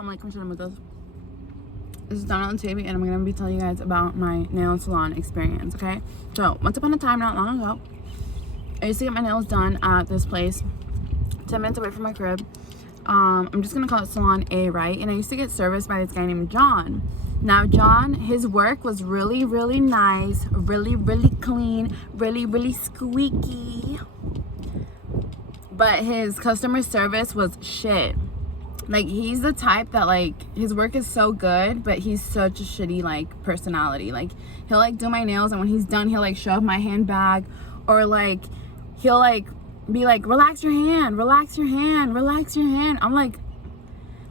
Assalamualaikum warahmatullahi. This is Donna on TV, and I'm going to be telling you guys about my nail salon experience, okay? So, once upon a time, not long ago, I used to get my nails done at this place 10 minutes away from my crib. I'm just going to call it Salon A, right? And I used to get serviced by this guy named John. Now, John, his work was really, really nice, really, really clean, really, really squeaky. But his customer service was shit. Like, he's the type that, like, his work is so good, but he's such a shitty, like, personality. Like, he'll, like, do my nails, and when he's done, he'll, like, show off my handbag, or, like, he'll, like, be like, relax your hand, relax your hand, relax your hand. I'm like,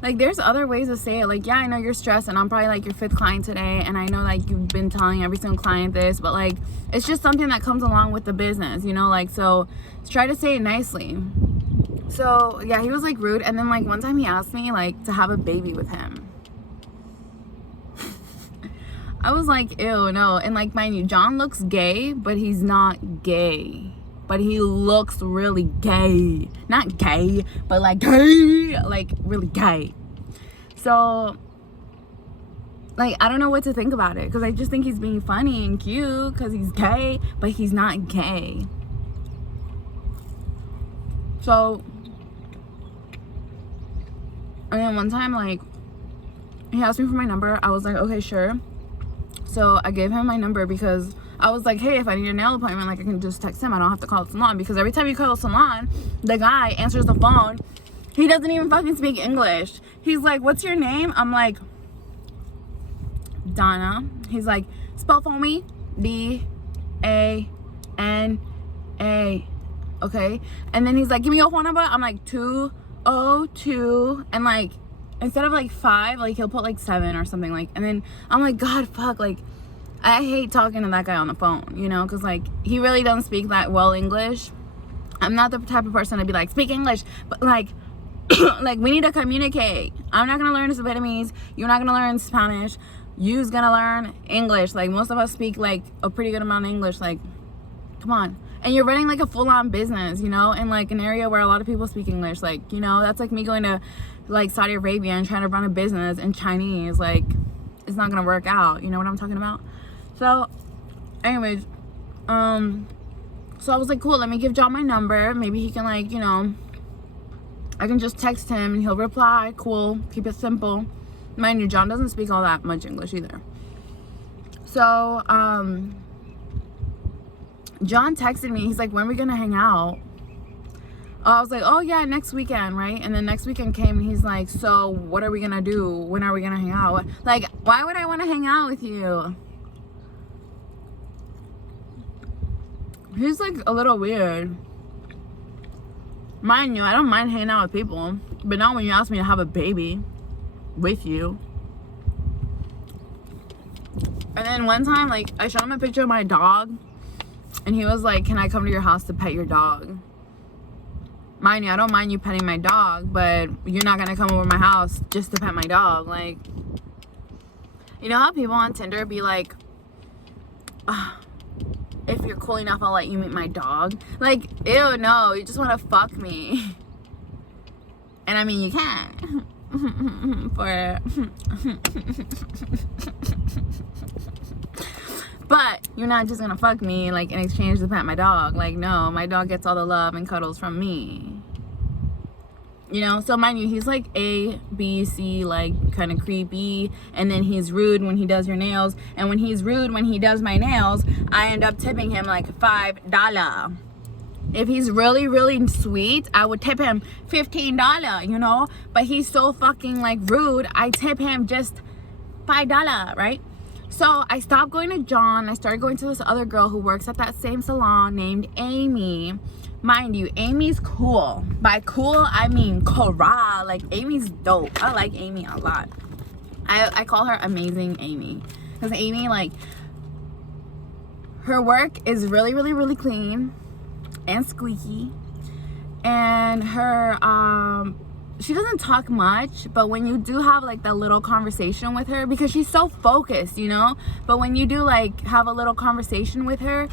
there's other ways to say it. Like, yeah, I know you're stressed, and I'm probably, like, your 5th client today, and I know, like, you've been telling every single client this, but, like, it's just something that comes along with the business, you know? Like, so try to say it nicely. So, yeah, he was, like, rude. And then, like, one time he asked me, like, to have a baby with him. I was like, ew, no. And, like, mind you, John looks gay, but he's not gay. But he looks really gay. Not gay, but, like, gay. Like, really gay. So, like, I don't know what to think about it. Because I just think he's being funny and cute because he's gay, but he's not gay. So, and then one time, like, he asked me for my number. I was like, okay, sure. So I gave him my number because I was like, hey, if I need a nail appointment, like, I can just text him. I don't have to call the salon. Because every time you call the salon, the guy answers the phone. He doesn't even fucking speak English. He's like, what's your name? I'm like, Donna. He's like, spell for me. D-A-N-A. Okay? And then he's like, give me your phone number. I'm like, 202. And, like, instead of, like, 5, like, he'll put, like, 7 or something. Like, and then I'm like, God, fuck. Like, I hate talking to that guy on the phone, you know? Because, like, he really doesn't speak that well English. I'm not the type of person to be like, speak English. But, like, like, we need to communicate. I'm not going to learn Vietnamese. You're not going to learn Spanish. You's going to learn English. Like, most of us speak, like, a pretty good amount of English. Like, come on. And you're running, like, a full-on business, you know, in, like, an area where a lot of people speak English. Like, you know, that's like me going to, like, Saudi Arabia and trying to run a business in Chinese. Like, it's not going to work out. You know what I'm talking about? So, anyways, so I was like, cool, let me give John my number. Maybe he can, like, you know, I can just text him and he'll reply. Cool. Keep it simple. Mind you, John doesn't speak all that much English either. So, John texted me. He's like, when are we gonna hang out? I was like, oh yeah, next weekend, right? And then next weekend came and he's like, so what are we gonna do? When are we gonna hang out? Like, why would I want to hang out with you? He's like a little weird. Mind you, I don't mind hanging out with people, but not when you ask me to have a baby with you. And then one time, like, I showed him a picture of my dog. And he was like, can I come to your house to pet your dog? Mind you, I don't mind you petting my dog, but you're not going to come over my house just to pet my dog. Like, you know how people on Tinder be like, if you're cool enough, I'll let you meet my dog? Like, ew, no, you just want to fuck me. And I mean, you can. But you're not just gonna fuck me, like, in exchange to pet my dog. Like, no, my dog gets all the love and cuddles from me. You know? So, mind you, he's like A, B, C, like, kind of creepy. And then he's rude when he does your nails. And when he's rude when he does my nails, I end up tipping him, like, $5. If he's really, really sweet, I would tip him $15, you know? But he's so fucking, like, rude, I tip him just $5, right? So I stopped going to John. I started going to this other girl who works at that same salon named Amy. Mind you, Amy's cool. By cool, I mean Cora. Like, Amy's dope. I like Amy a lot. I call her Amazing Amy. Because Amy, like, her work is really, really, really clean and squeaky. And her, she doesn't talk much, but when you do have, like, that little conversation with her, because she's so focused, you know, but when you do, like, have a little conversation with her,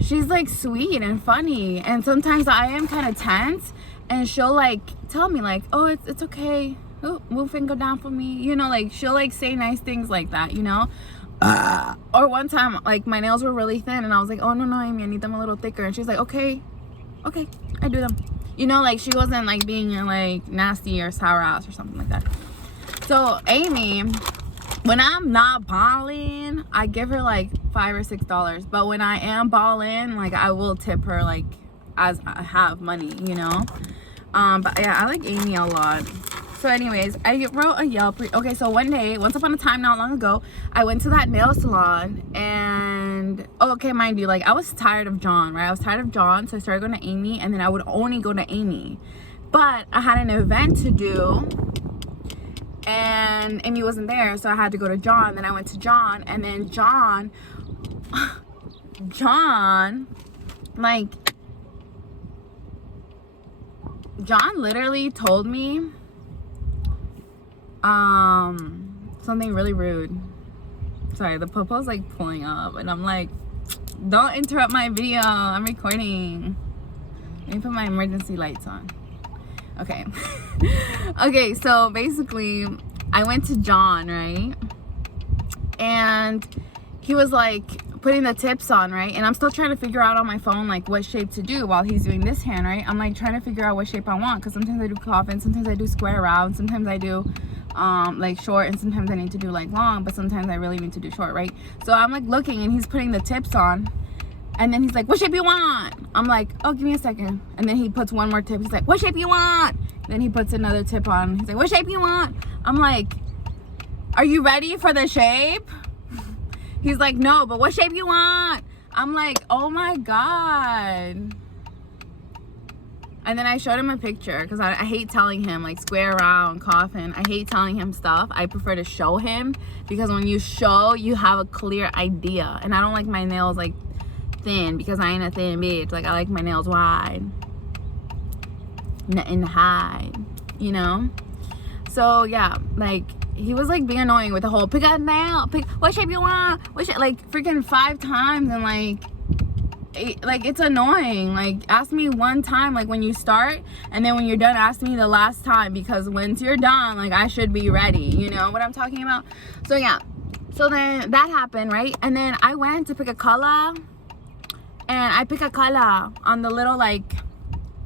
she's, like, sweet and funny. And sometimes I am kind of tense, and she'll, like, tell me, like, oh, it's okay, move finger down for me, you know, like she'll like say nice things like that, you know. Or one time, like my nails were really thin and I was like, oh no Amy, I need them a little thicker, and she's like, okay, I do them, you know, like she wasn't like being like nasty or sour ass or something like that. So Amy, when I'm not balling, I give her like $5 or $6, but when I am balling, like I will tip her like as I have money, you know. But yeah, I like Amy a lot. So anyways, I wrote a Yelp. Okay, so one day, once upon a time, not long ago, I went to that nail salon and, okay, mind you, like I was tired of John, right? I was tired of John, so I started going to Amy, and then I would only go to Amy. But I had an event to do and Amy wasn't there, so I had to go to John. Then I went to John, and then John, like, John literally told me something really rude. Sorry, the popo's like pulling up and I'm like, don't interrupt my video, I'm recording. Let me put my emergency lights on. Okay. Okay, so basically I went to John, right? And he was like putting the tips on, right? And I'm still trying to figure out on my phone like what shape to do while he's doing this hand, right? I'm like trying to figure out what shape I want, because sometimes I do coffin, sometimes I do square round, sometimes I do like short, and sometimes I need to do like long, but sometimes I really need to do short, right? So I'm like looking and he's putting the tips on, and then he's like, what shape you want? I'm like, oh, give me a second. And then he puts one more tip. He's like, what shape you want? Then he puts another tip on. He's like, what shape you want? I'm like, are you ready for the shape? He's like, no, but what shape you want? I'm like, oh my God. And then I showed him a picture, because I hate telling him like square, round, coffin. I hate telling him stuff. I prefer to show him, because when you show, you have a clear idea. And I don't like my nails like thin, because I ain't a thin bitch. Like I like my nails wide, nothing to hide, you know. So yeah, like he was like being annoying with the whole pick a nail, pick what shape you want, what shape, like freaking 5 times, and like it's annoying. Like ask me one time, like when you start, and then when you're done, ask me the last time, because once you're done, like I should be ready, you know what I'm talking about. So yeah, so then that happened, right? And then I went to pick a color, and I pick a color on the little, like,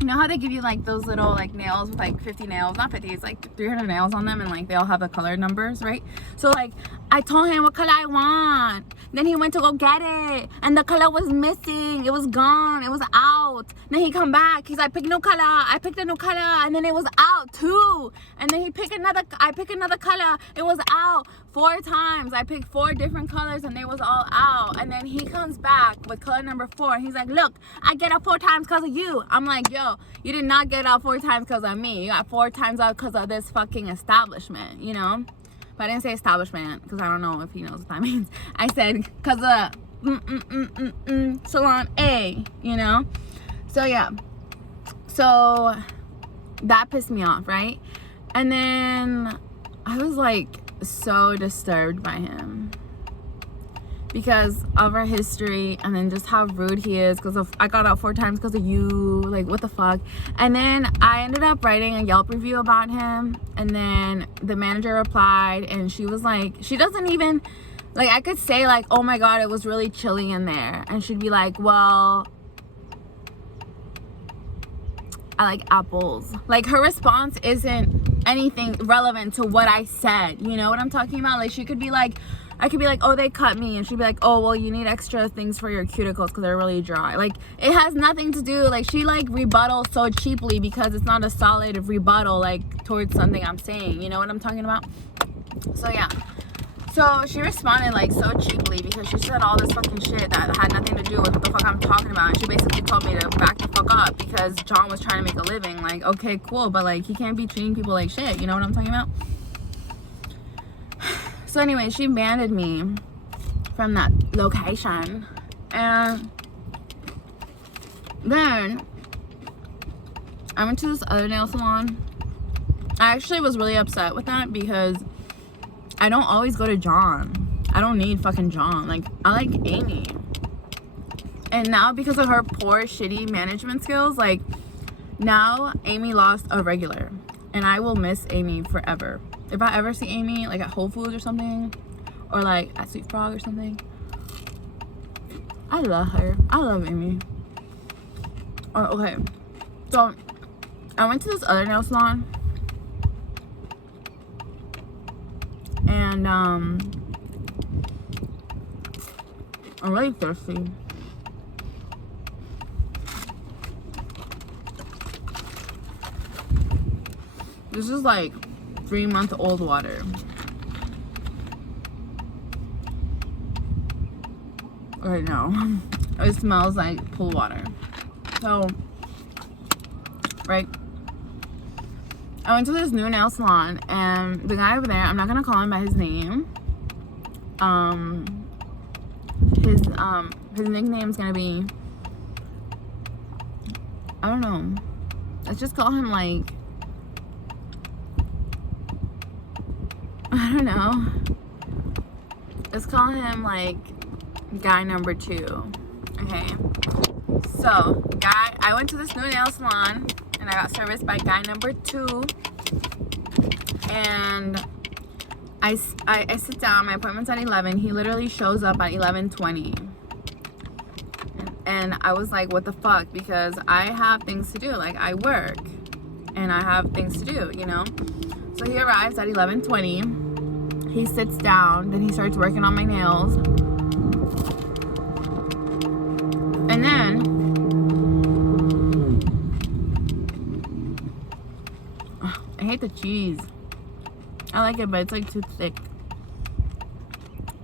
you know how they give you like those little like nails with like 50 nails, not 50, it's like 300 nails on them, and like they all have the color numbers, right? So like I told him what color I want, then he went to go get it, and the color was missing, it was gone, it was out. Then he come back, he's like, pick new color. I picked a new color, and then it was out too. And then he picked another, I picked another color, it was out 4 times. I picked 4 different colors and they was all out. And then he comes back with color number 4, and he's like, look, I get out 4 times because of you. I'm like, yo, you did not get out 4 times because of me, you got 4 times out because of this fucking establishment, you know. But I didn't say establishment, because I don't know if he knows what that means. I said because of salon A, you know. So yeah, so that pissed me off, right? And then I was like so disturbed by him because of our history, and then just how rude he is, because of I got out 4 times because of you, like what the fuck. And then I ended up writing a Yelp review about him, and then the manager replied, and she was like, she doesn't even, like, I could say like, oh my God, it was really chilly in there, and she'd be like, well, I like apples. Like her response isn't anything relevant to what I said, you know what I'm talking about? Like she could be like, I could be like, oh, they cut me, and she'd be like, oh, well, you need extra things for your cuticles because they're really dry. Like it has nothing to do, like she like rebuttals so cheaply because it's not a solid rebuttal like towards something I'm saying, you know what I'm talking about? So yeah, so she responded like so cheaply because she said all this fucking shit that had nothing to do with what the fuck I'm talking about. And she basically told me to back the fuck up because John was trying to make a living. Like, okay, cool, but like he can't be treating people like shit, you know what I'm talking about? So anyway, she banned me from that location, and then I went to this other nail salon. I actually was really upset with that because I don't always go to John. I don't need fucking John. Like, I like Amy. And now because of her poor, shitty management skills, like, now Amy lost a regular. And I will miss Amy forever. If I ever see Amy like at Whole Foods or something, or like at Sweet Frog or something, I love her. I love Amy. Oh, okay. So I went to this other nail salon, and I'm really thirsty. This is like 3-month-old water. Okay, no. It smells like pool water. So, right. I went to this new nail salon, and the guy over there, I'm not gonna call him by his name. His nickname's gonna be, I don't know. Let's just call him like, I don't know. Let's call him like guy number 2. Okay. So, I went to this new nail salon and I got serviced by guy number 2. And I sit down, my appointment's at 11. He literally shows up at 11:20. And I was like, what the fuck? Because I have things to do. Like, I work and I have things to do, you know? So he arrives at 11:20. He sits down, then he starts working on my nails. And then I hate the cheese. I like it, but it's like too thick.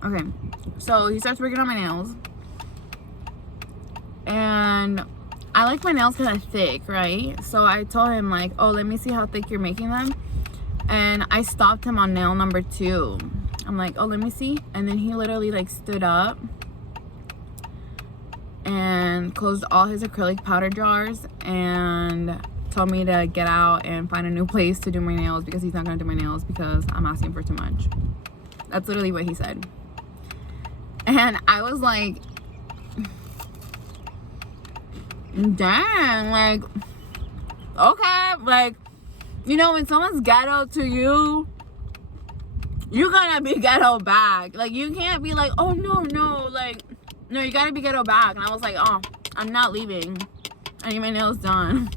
Okay, so he starts working on my nails. And I like my nails kind of thick, right? So I told him like, oh, let me see how thick you're making them. And I stopped him on nail number 2. I'm like, oh, let me see. And then he literally like stood up and closed all his acrylic powder jars and told me to get out and find a new place to do my nails because he's not gonna do my nails because I'm asking for too much. That's literally what he said. And I was like, dang, like, okay, like, you know, when someone's ghetto to you, you're gonna be ghetto back. Like, you can't be like, oh, no, like, no, you gotta be ghetto back. And I was like, oh, I'm not leaving. I need my nails done.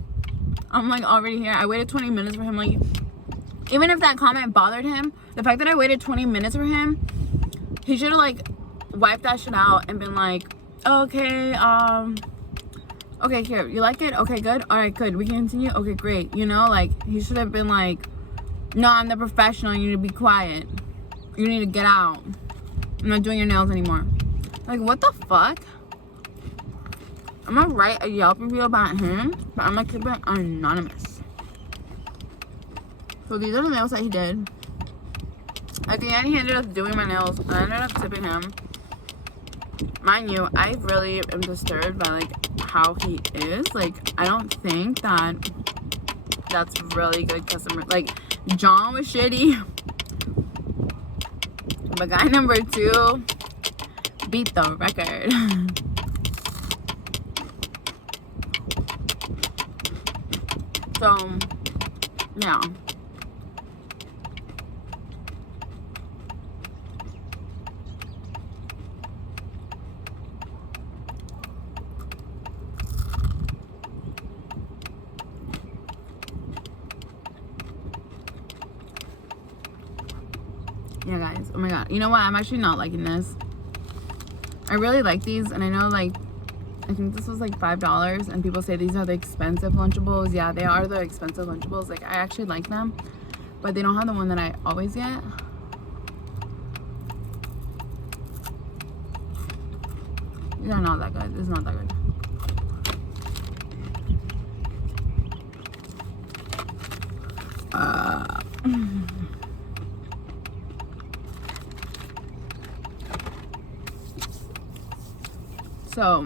I'm, like, already here. I waited 20 minutes for him. Like, even if that comment bothered him, the fact that I waited 20 minutes for him, he should have, like, wiped that shit out and been like, okay, okay, here, you like it? Okay, good. All right, good. We can continue. Okay, great. You know, like, he should have been like, no, I'm the professional. You need to be quiet. You need to get out. I'm not doing your nails anymore. Like, what the fuck? I'm gonna write a Yelp review about him, but I'm gonna keep it anonymous. So these are the nails that he did. At the end, he ended up doing my nails, and I ended up tipping him. Mind you, I really am disturbed by like how he is. Like, I don't think that that's really good customer. Like, John was shitty, but guy number 2 beat the record. So, yeah. Yeah, guys. Oh my god. You know what? I'm actually not liking this. I really like these, and I know, like, I think this was like $5, and people say these are the expensive Lunchables. Yeah, they are the expensive Lunchables. Like, I actually like them, but they don't have the one that I always get. These are not that good. This is not that good. So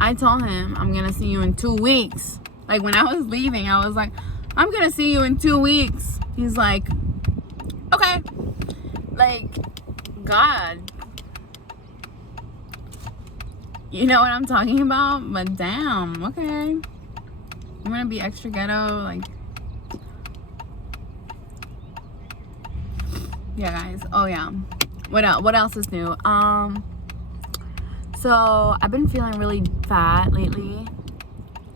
I told him I'm gonna see you in 2 weeks. Like, when I was leaving, I was like, I'm gonna see you in 2 weeks. He's like, okay. Like, God, you know what I'm talking about? But damn, okay, I'm gonna be extra ghetto. Like, Yeah, guys. Oh yeah. What else is new? So I've been feeling really fat lately,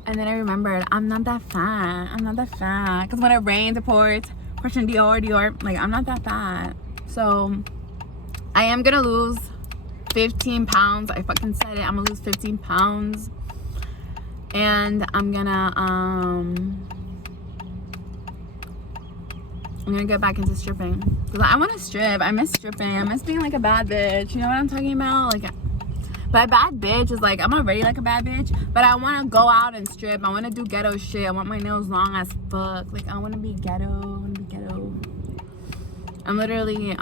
and then I remembered I'm not that fat. I'm not that fat. Because when it rains, it pours. Question Dior. Like, I'm not that fat. So I am gonna lose 15 pounds. I fucking said it. I'm gonna lose 15 pounds. And I'm gonna get back into stripping. Because I want to strip. I miss stripping. I miss being like a bad bitch. You know what I'm talking about? Like, but a bad bitch is like, I'm already like a bad bitch, but I want to go out and strip. I want to do ghetto shit. I want my nails long as fuck. Like, I want to be ghetto. I'm literally,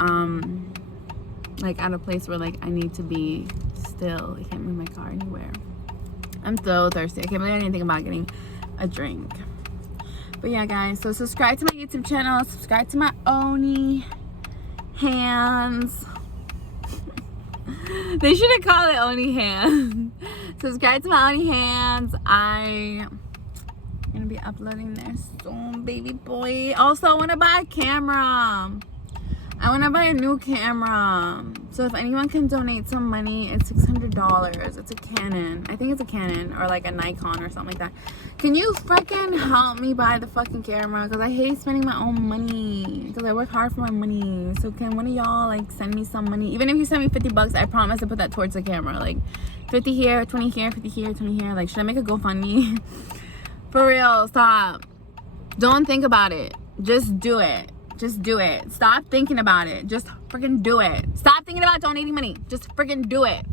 like, at a place where, like, I need to be still. I can't move my car anywhere. I'm so thirsty. I can't believe I didn't think about getting a drink. But yeah, guys, so subscribe to my YouTube channel. Subscribe to my Oni hands. They should have called it Oni hands. Subscribe to my Oni hands. I'm gonna be uploading there soon, baby boy. Also, I want to buy a camera. I want to buy a new camera. So if anyone can donate some money, it's $600. It's a Canon. I think it's a Canon or like a Nikon or something like that. Can you freaking help me buy the fucking camera? Because I hate spending my own money. Because I work hard for my money. So can one of y'all like send me some money? Even if you send me $50, I promise to put that towards the camera. Like 50 here, 20 here, 50 here, 20 here. Like, should I make a GoFundMe? For real, stop. Don't think about it. Just do it. Just do it. Stop thinking about it. Just freaking do it. Stop thinking about donating money. Just freaking do it.